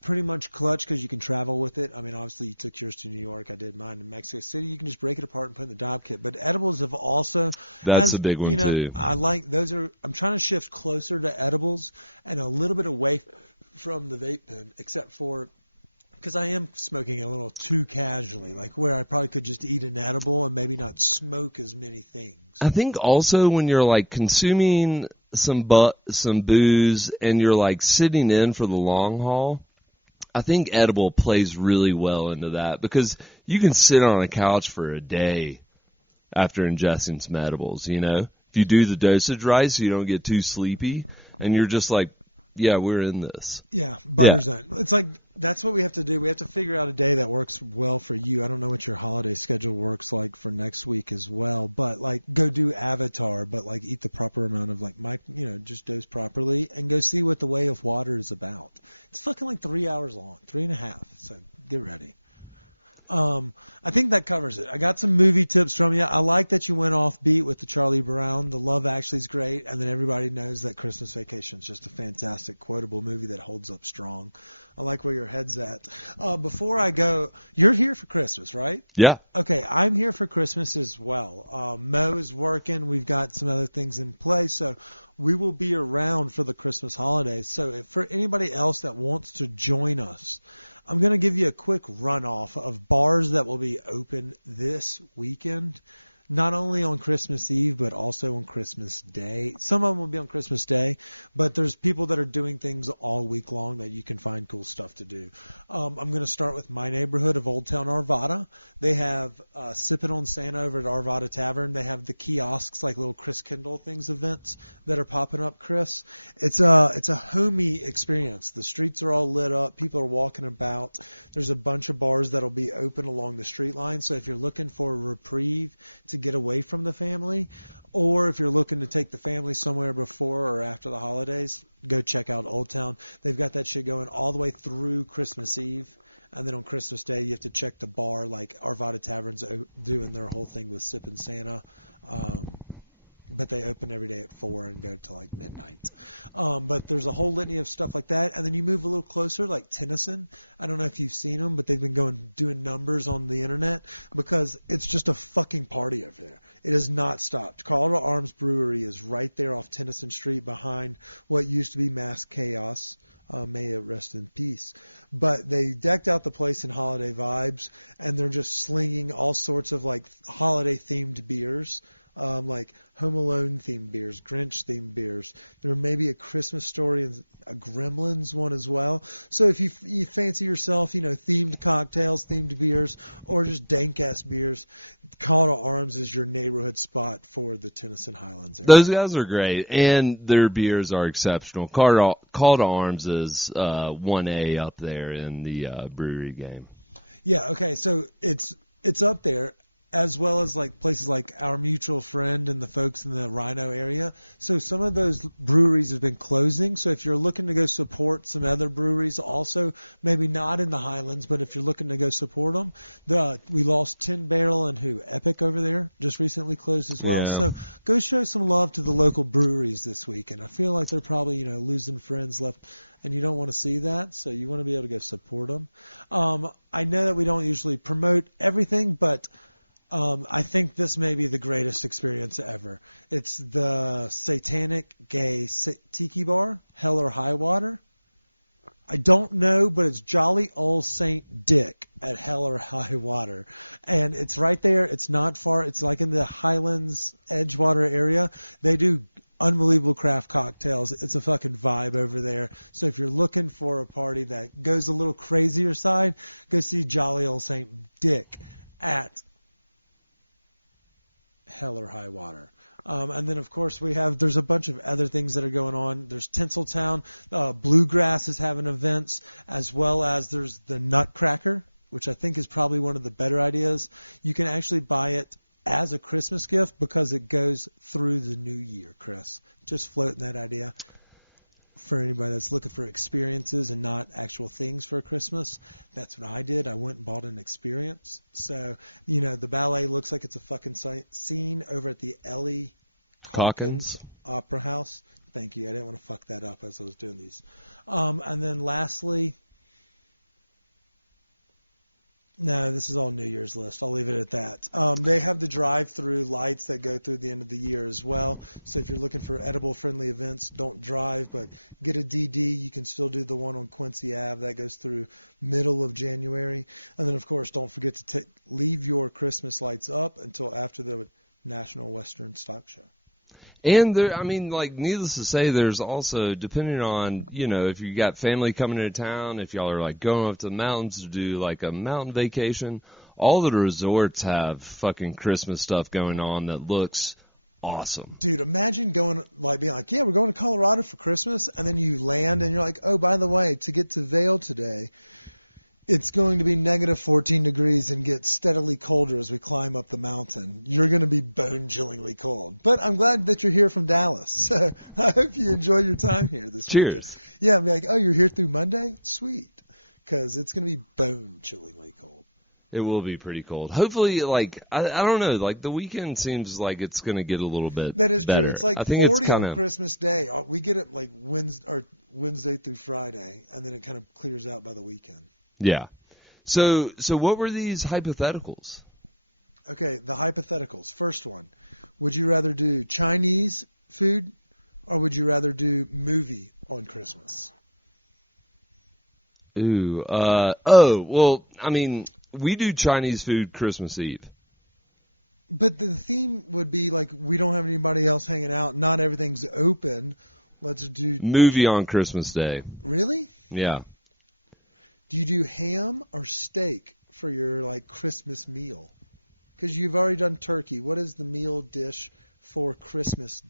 pretty much clutch because you can travel with it. I mean, obviously you took yours to New York. I did mine in Mexico City. You can just break it apart and put it in the dive kit. But edibles have also... That's a big one, too. I like those. I'm trying to shift closer to edibles and a little bit away from the vape pen, except for... Because I am smoking a little too casually, like where I probably could just eat an edible and maybe not smoke as many things. I think also when you're like consuming some booze and you're like sitting in for the long haul, I think edible plays really well into that because you can sit on a couch for a day after ingesting some edibles, If you do the dosage right so you don't get too sleepy and you're just like, yeah, we're in this. Yeah, butter zone. It's like that's what we have to do. We have to figure out a day that works well for you. I don't know what your holiday schedule works like for next week as well, but like go do Avatar, but like eat the proper amount of just dose properly and go see what The Way of Water is about. It's fucking like 3 hours long, 3.5. So get ready. I think that covers it. I got some movie tips from you. I like that you went off beat with the Charlie Brown. The Love Actually is great, and then everybody knows that Christmas Vacation is just a fantastic, quotable movie that holds up strong. I like where your head's at. Before I go, you're here for Christmas, right? Yeah. Okay, I'm here for Christmas as well. Mo is working. We've got some other things in place, so we will be around for the Christmas holidays. So if for anybody else that wants to join us, I'm going to give you a quick runoff of bars that will be open this weekend. not only on Christmas Eve, but also on Christmas Day. Some of them will be on Christmas Day, but there's people that are doing things all week long that you can find cool stuff to do. I'm going to start with my neighborhood of Old Town Arvada. They have Sippin' on Santa over at Arvada Tavern. They have the kiosks, like little Chris Kindle things events that are popping up, Chris. It's a homey experience. The streets are all lit up. People are walking about. There's a bunch of bars that'll be open along the street line. So if you're looking for a reprieve to get away from the family, or if you're looking to take the family somewhere before or after the holidays, go check out Old Town. They've got that shit going all the way through Christmas Eve. And then on Christmas Day, you have to check the bar, like Arvada Tavern's doing their whole thing with Sippin' Santa. But they open every day at 4 and go till like midnight. But there's a whole litany of stuff like that. And then you move a little closer, like Tennyson. I don't know if you've seen them, but they've been doing numbers on the internet because it's just a fucking party over there. It has not stopped. Colorado Arms Brewery is right there off Tennyson Street behind what used to be Mass Chaos. May it rest in peace. But they decked out the place in holiday vibes, and they're just slinging all sorts of like holiday-themed beers. Like Home Alone themed beers, Grinch themed beers. There may be a Christmas Story and a Gremlins one as well. So if you fancy yourself, themed cocktails, themed beers, or just dank ass beers, Colorado Arms is your neighborhood spot for the Tennyson Highlands area. Those guys are great, and their beers are exceptional. Colorado Arms is 1A up there in the brewery game. Yeah. Okay. So it's up there, as well as like places like our mutual friend and the folks in the Rhino area. So some of those breweries have been closing. So if you're looking to go support some other breweries also, maybe not in the Highlands, but if you're looking to go support them, we lost 10 Barrel and Epic over there just recently closed as well. Yeah. So go show some love to the local breweries this week. And I feel like they're probably, losing friends left, and you don't want to see that. So you want to be able to go support them. I know that we don't usually promote everything, but I think this may be the greatest experience ever. It's the Satanic Gay Tiki Bar, Hell or High Water. I don't know, but it's Jolly Old Saint Dick at Hell or High Water. And it's right there. It's not far. It's like in the Highlands, Edgewater area. They do unbelievable craft cocktails. It's a fucking vibe over there. So if you're looking for a party that goes a little crazier side, go see Jolly Old Saint Dick at Hell or High Water. And then, of course, there's a bunch of other things that are going on. There's Tinseltown. Bluegrass is having events, as well as there's the Nutcracker, which I think is probably one of the better ideas. You can actually buy it as a Christmas gift because it goes through the new year, Chris. Just floating that idea for anybody that's looking for experiences and not actual things for Christmas. That's what I did. I went and bought an experience. So, the ballet looks like it's a fucking scene over at the Ellie Hawkins Opera House. Thank you. I didn't want to fuck that up as I was doing these. And then lastly, no, this is all New Year's list. I'll leave it at that. They have the drive-through lights that go through the end of the year as well. So if you're looking for edible-friendly events, don't drive, but get a DD. You can still do the one on Quincy Ave. That goes through middle of January. And then, of course, don't forget to leave your Christmas lights up until after the National Western Stock Show. And needless to say, there's also, depending on, if you got family coming into town, if y'all are like going up to the mountains to do like a mountain vacation, all the resorts have fucking Christmas stuff going on that looks awesome. Dude, imagine being like, yeah, we're going to Colorado for Christmas, and then you land and you're like, oh, by the way, to get to Vail today, it's going to be negative 14 degrees and get steadily colder as we climb up the mountain. You're going to be bone-chillingly cold. But I'm glad that you're here from Dallas. So I hope you enjoy your time here this weekend. Cheers. Yeah, I'll be like, oh, you're here through Monday? Sweet. Because it's going to be bone-chillingly cold. It will be pretty cold. Hopefully, I don't know, the weekend seems like it's going to get a little bit That is better. true. It's like I think 40 it's kinda, on Christmas Day. We get it like Wednesday through Friday, and then it kind of clears out by the weekend. Yeah. So what were these hypotheticals? Okay, the hypotheticals. First one. Would you rather do Chinese food or would you rather do movie on Christmas? Ooh. We do Chinese food Christmas Eve. But the theme would be like, we don't have anybody else hanging out. Not everything's open. Let's do... Movie on Christmas Day. Really? Yeah. Do you do ham or steak for your like Christmas meal? Because you've already done turkey. What is the meal dish for Christmas?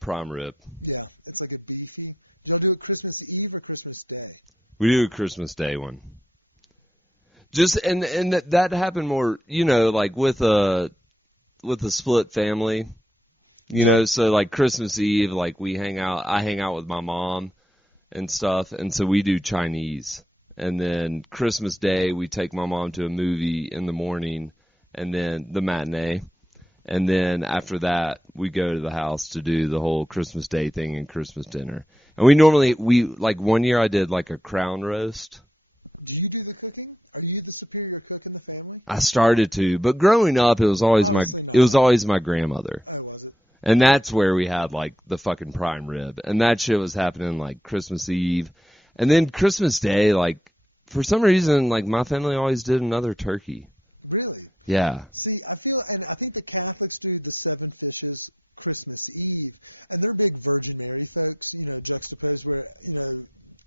Prime rib. Yeah, it's like a beefy. Do y'all do it Christmas Eve or Christmas Day? We do a Christmas Day one. Just and that happened more, like with a split family. So like Christmas Eve, like I hang out with my mom and stuff, and so we do Chinese. And then Christmas Day, we take my mom to a movie in the morning, and then the matinee. And then after that, we go to the house to do the whole Christmas Day thing and Christmas dinner. And we like 1 year I did like a crown roast. Do you do the cooking? Are you the superior cook in the family? I started to, but growing up, it was always my grandmother. Oh, was it? And that's where we had like the fucking prime rib. And that shit was happening like Christmas Eve. And then Christmas Day, like for some reason, like my family always did another turkey. Really? Yeah. See, I think the Catholics do the 7 fishes Christmas Eve, and they're big Virgin Mary folks, juxtaposed where,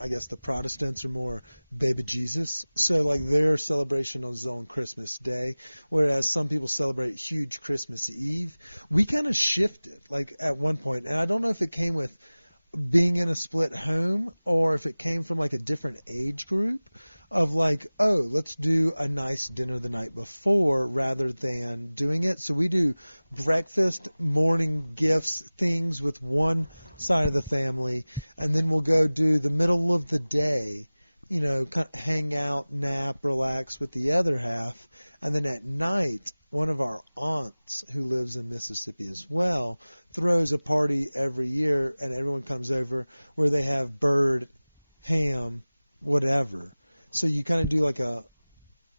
I guess the Protestants are more baby Jesus. So like their celebration is on Christmas Day, whereas some people celebrate huge Christmas Eve. We kind of shifted like at one point, and I don't know if it came with being in a split home or if it came from like a different age group of like, oh, let's do a nice dinner the night before rather than doing it. So we do breakfast, morning gifts, things with one side of the family, and then we'll go do the middle of the day, kind of hang out, nap, relax with the other half. And then at night, one of our aunts who lives in Mississippi as well throws a party every year, and everyone comes over where they have bird, ham, whatever. So you kind of do like an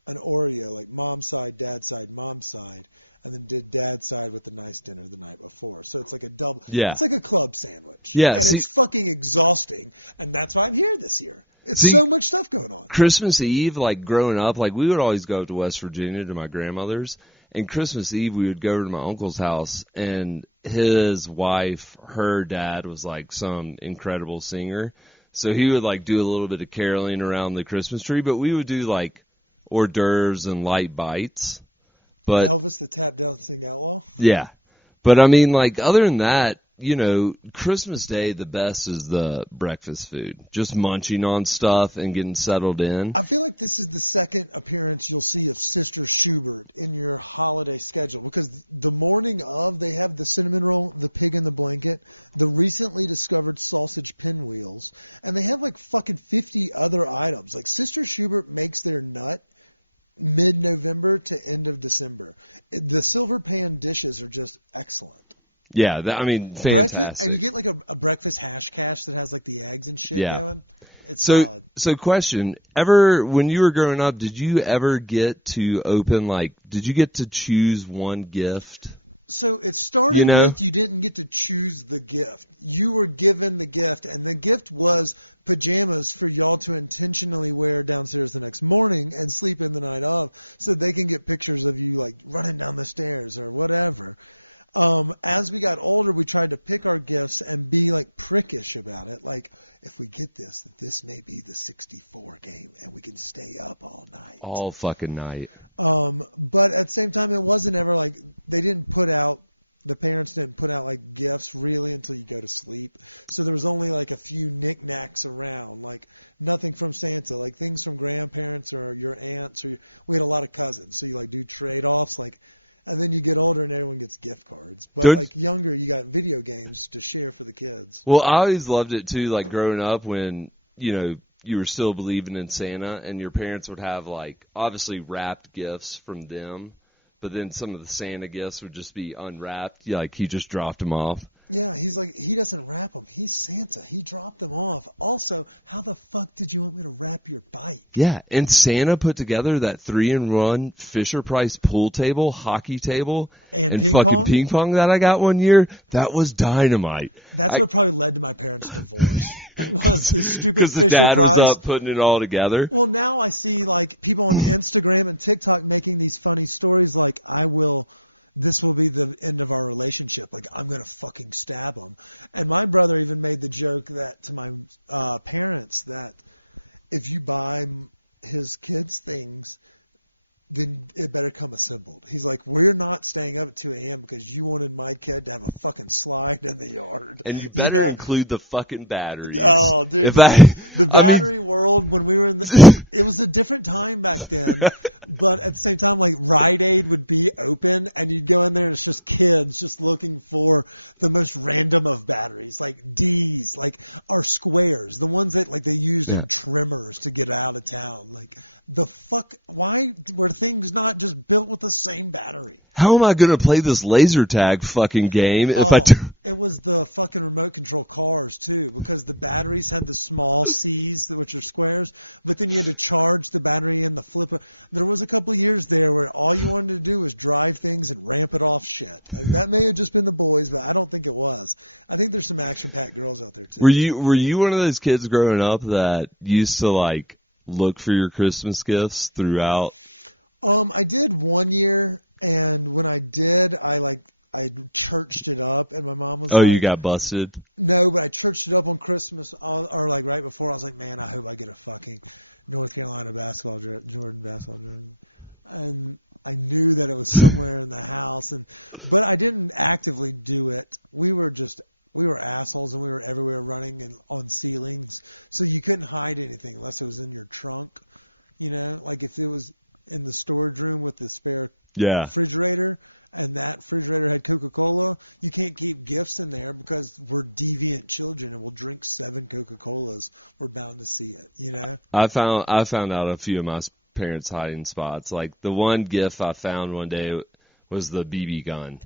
Oreo, like mom's side, dad's side, mom's side, and then did dad's side with the nice dinner the night before. So it's like a double. Yeah. It's like a club sandwich. Yeah. And it's fucking exhausting, and that's why I'm here this year. It's so much stuff going on. Christmas Eve, like growing up, like we would always go to West Virginia to my grandmother's. And Christmas Eve, we would go to my uncle's house, and his wife, her dad was like some incredible singer. So he would like do a little bit of caroling around the Christmas tree, but we would do like hors d'oeuvres and light bites. But Elvis the Tap Dancing Outlaw? Yeah. But I mean, like other than that, Christmas Day, the best is the breakfast food. Just munching on stuff and getting settled in. I feel like this is the second appearance you'll see of Sister Schubert in your holiday schedule, because the morning of, they have the cinnamon roll, the pig in the blanket, the recently discovered sausage pinwheels, and they have like fucking 50 other items. Like Sister Schubert makes their nut mid-November to end of December. The silver pan dishes are just excellent. Yeah, fantastic. Breakfast, and you get like a breakfast hash cash that has like the eggs and shit going. It's solid. So question, when you were growing up, did you ever get to did you get to choose one gift? So it started with you didn't get to choose the gift. You were given the gift, and the gift was pajamas for y'all to intentionally wear downstairs the next morning and sleep in the night of, so they can get pictures of you like running down the stairs or whatever. As we got older, we tried to pick our gifts and be like prickish about it. Like, if we get this, that this may be the 64 game and we can stay up all night. All fucking night. But at the same time, it wasn't ever like, the parents didn't put out like gifts really until you go to sleep. So there was only like a few knickknacks around, like nothing from Santa, like things from grandparents or your aunts, we had a lot of cousins. So you like do trade-offs, like, and then you get older and everyone gets gift cards. But like younger, you got video games to share for the kids. Well, I always loved it too, like growing up when, you were still believing in Santa and your parents would have like obviously wrapped gifts from them, but then some of the Santa gifts would just be unwrapped. Like he just dropped them off. Yeah, he's like, he doesn't wrap them. He's Santa. He dropped them off. Also, how the fuck did you want me to wrap your bike? Yeah, and Santa put together that 3-in-1 Fisher-Price pool table, hockey table, And fucking pong? ping pong that I got one year. That was dynamite. That's what probably led to my parents' divorce. It was this stupid Because the Fisher dad Price. was up putting it all together. Well, now I see like people on Instagram and TikTok making these funny stories like, this will be the end of our relationship. Like, I'm going to fucking stab him. And my brother even made the joke that to my parents that if you buy his kids things, then it better come assembled. He's like, we're not staying up at 2 a.m. because you wanted my kid to have a fucking slide in the yard. And you better include the fucking batteries. Oh, dude. The battery world, when we were it was a different time back then. But at the same time, like, Rite Aid would be open, and you'd go in there, and it's just kids just looking for the most random of batteries, like D's, like our squares, the ones that, like, they used in trimmers to get out of town. Like, the fuck, why were things not just built with the same battery? How am I going to play this laser tag fucking game if It was the fucking remote control cars, too, because the batteries had the small C's, which are squares, but then you had to charge the battery in the flipper. There was a couple of years there where all you wanted to do was drive things and ramp it off shit. And that may have just been the boys, but I don't think it was. I think there's some action-packed girls out there, too. Were you one of those kids growing up that used to, like, look for your Christmas gifts throughout? I did one year, and when I did, I churched it up, and my mom was like... Oh, you got busted? No, but I churched it up on Christmas, or like right before. I was like, man, I hope I get a fucking North Carolina Jordan basketball jersey. And I knew that it was somewhere in the house, but I didn't actively do it. We were assholes, and we were everywhere running and on ceilings, so you couldn't hide anything unless it was in your trunk. You know, like if it was in the storage room with the spare refrigerator, and that refrigerator had Coca-Cola, you can't keep gifts in there because we're deviant children and we'll drink 7 Coca-Colas. We're bound to see it, you know? I found out a few of my parents' hiding spots. Like, the one gift I found one day was the BB gun.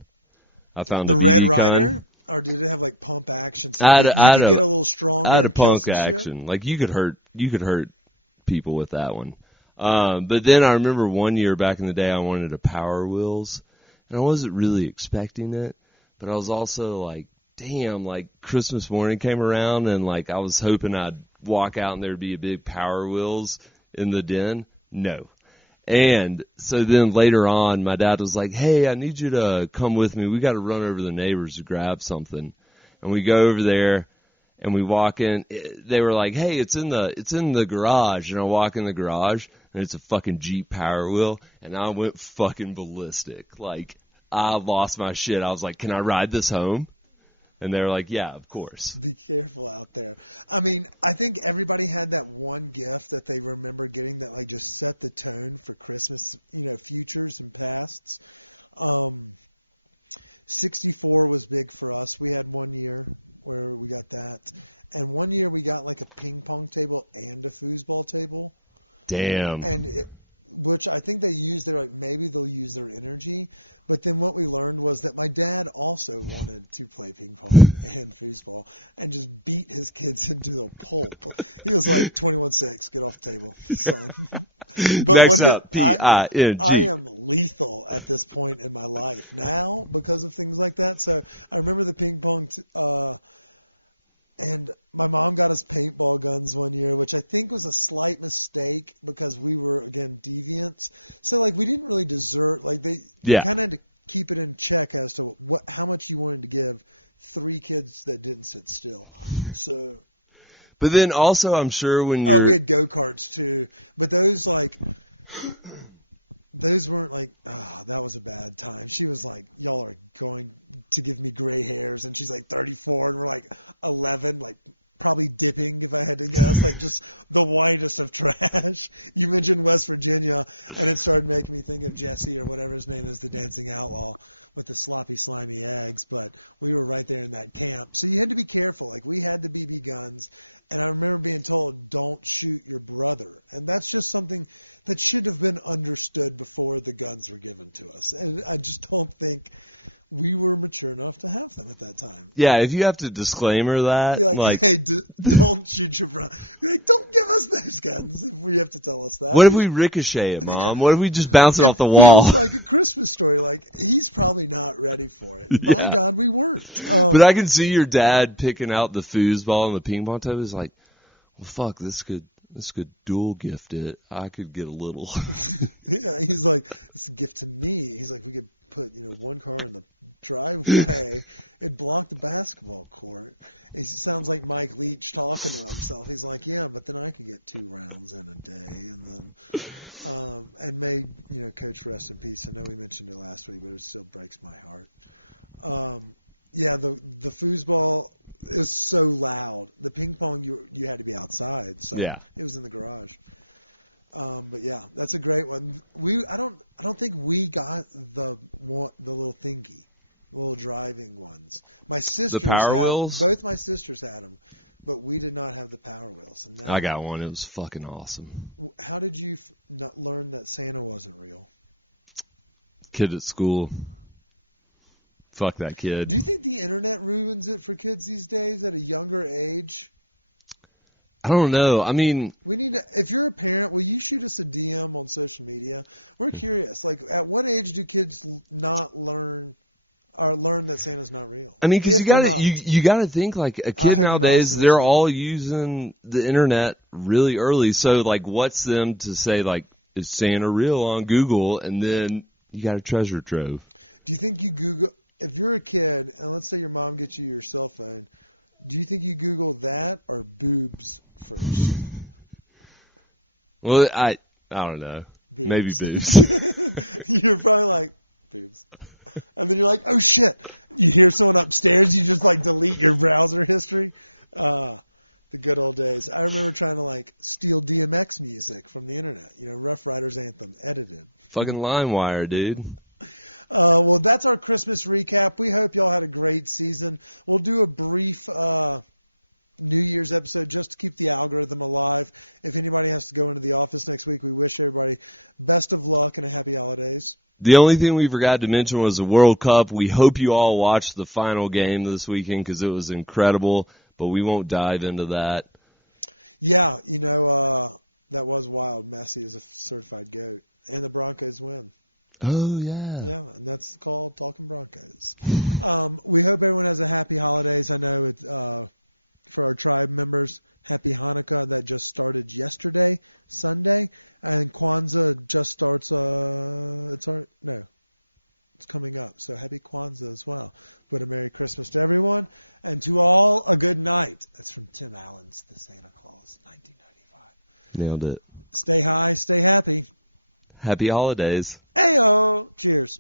I found the Red BB Ryder? gun. Or did it have like pump action? So I you had could get a little stronger. I had a and kill punk some action. shit? Like, you could hurt people with that one. But then I remember one year back in the day I wanted a Power Wheels, and I wasn't really expecting it, but I was also like, damn, like Christmas morning came around and like I was hoping I'd walk out and there'd be a big Power Wheels in the den. No. And so then later on my dad was like, hey, I need you to come with me. We got to run over to the neighbors to grab something. And we go over there. And we walk in. They were like, "Hey, it's in the garage." And I walk in the garage, and it's a fucking Jeep Power Wheel. And I went fucking ballistic. Like, I lost my shit. I was like, "Can I ride this home?" And they were like, "Yeah, of course." Be careful out there. I mean, I think everybody had that one gift that they remember getting that like just set the tone for Christmas. You know, futures and pasts. 64 was big for us. We had one year where we got that. And one year we got like a ping pong table and a foosball table. Damn. And which I think they use their, like, maybe they'll use their energy. But then what we learned was that my dad also wanted to play ping pong and foosball and just beat his kids into the pulp. He was like, 21-6, get off the table, son. But next up, P-I-N-G. I am lethal at this point in my life now because of things like that. So I remember the ping pong and my mom got us paintball guns one year, which I think was a slight mistake because we were, again, deviants. So, like, we didn't really desert. Like, you kind of had to keep it in check as to how much you wanted to give 3 kids that didn't sit still. So, but then also, I'm sure when you're... Oh, we had go-karts, too. But those, like... Those weren't like, that was a bad time. She was like, y'all are going to give me gray hairs. And she's like 34 and we're like 11, like probably dipping if I had to guess, like just the whitest of trash. You mentioned West Virginia and it started making me think of Jesse or whatever his name is, the dancing outlaw with the sloppy, slimy eggs. But we were right there in that camp. So you had to be careful. Like we had the BB guns and I remember being told, don't shoot your brother. And that's just something that should have been understood before the guns were given to us. And I just don't think we were mature enough to have them at that time. Yeah, if you have to disclaimer that, You're like hey, don't shoot your brother. You're like, don't give us those guns if we have to tell us that. what if we ricochet it, Mom? What if we just bounce it off the It wall? feels like a Christmas story. Like, he's probably not ready for it. By Yeah. God, we weren't. But I can see your dad picking out the foosball and the ping pong table. He's like, well, fuck, this could dual gift it. I could get a little. Yeah, he's like, it's a gift to me. He's like, we could put, one car in the driveway. It'd block the basketball court. It sounds like Mike Leach talking to himself. He's like, yeah, but then I could get 2 rounds in a day. And then, and may, Coach rest in peace. I know we mentioned it last week, but it still breaks my heart. Yeah, the foosball is so loud. The ping pong, you had to be outside. So Yeah. it was in the garage. But yeah, that's a great one. I don't think we got the little thingy, the little driving ones. My sisters Power had, Wheels? Both my sisters had them, but we did not have the Power Wheels. And now, I got one. It was fucking awesome. how did you not learn that Santa wasn't real? Kid at school. Fuck that kid. Do you think the internet ruins it for kids these days at a younger age? I don't know. I mean, We need to, if you're a parent, will you shoot us a DM on social media? We're curious. Like, at what age do kids not learn that Santa's not real? because If you they're gotta not. you gotta think like a I kid hope you're not nowadays. listening to They're this. all using the internet really early. So like, what's them to say like, is Santa real on Google? And then you got a treasure trove. Do you think you Google, if you're a kid, and let's say your mom gets you your cell phone, do you think you Google that or boobs first? Well, I don't know. Boobs. Maybe boobs. You're probably like, boobs. And then you're like, oh shit. You hear someone upstairs, you just like delete your browser history. The good old days. I remember trying to steal DMX music from the internet. Rough Riders Anthem, edited. Fucking LimeWire, dude. Well, that's our Christmas recap. We hope y'all had a great season. We'll do a brief New Year's episode just to keep the algorithm alive. If anybody has to go into the office next week, we wish everybody best of luck and a happy holidays. The only thing we forgot to mention was the World Cup. We hope you all watched the final game this weekend because it was incredible, but we won't dive into that. Yeah, that was wild. Messi is a certified GOAT, and the Broncos win. Oh, yeah. Yeah, and that's called Talking Broncos. We hope everyone has a happy holidays. I know it for our tribe members, happy Hanukkah. That just started yesterday, Sunday, and Kwanzaa just starts. It's coming up. So happy Kwanzaa as well. But a Merry Christmas to everyone, and to all a good night. That's from Tim Allen's The Santa Claus, 1995. Nailed it. Stay high, stay happy. Happy holidays. Ayo! Cheers.